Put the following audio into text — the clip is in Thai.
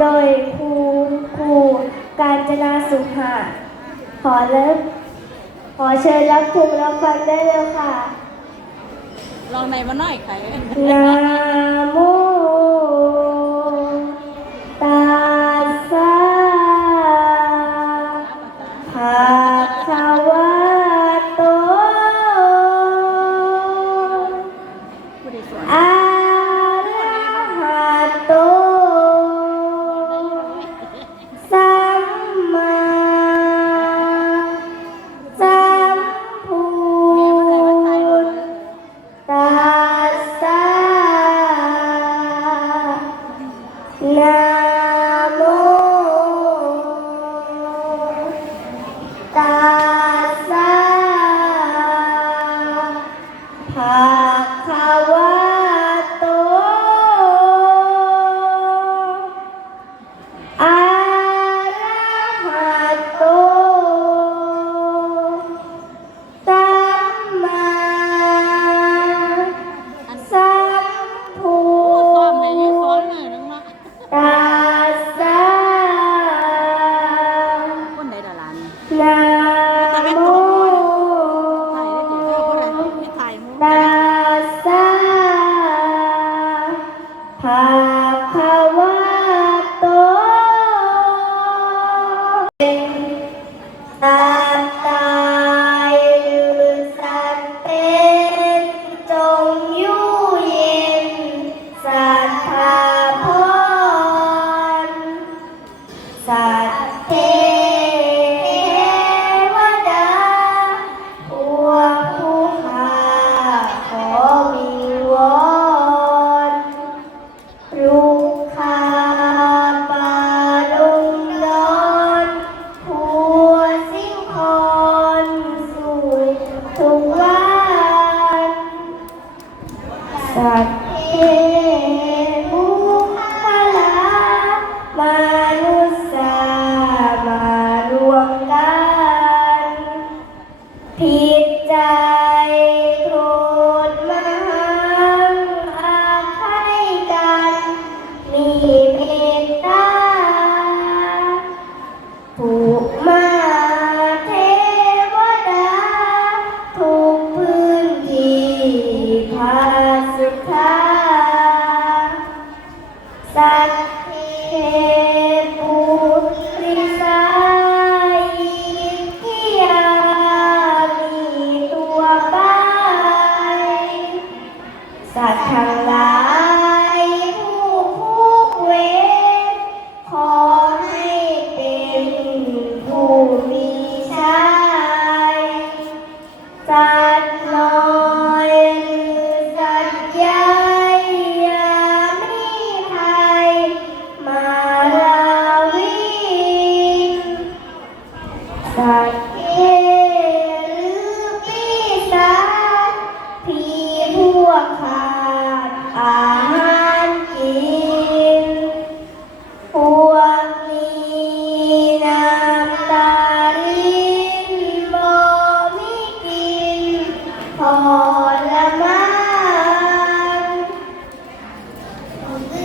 โดยครูครูการจนาสุหะขอเลิฟขอเชิญรับชมรับฟังได้เลยค่ะ ลองในมาหน่อยใครนะโม ภาวะโตเนตาตายหรืสัตเป็นจงยู่เย็นสัตว์ภาพรสัตว์ 打开了。வந்து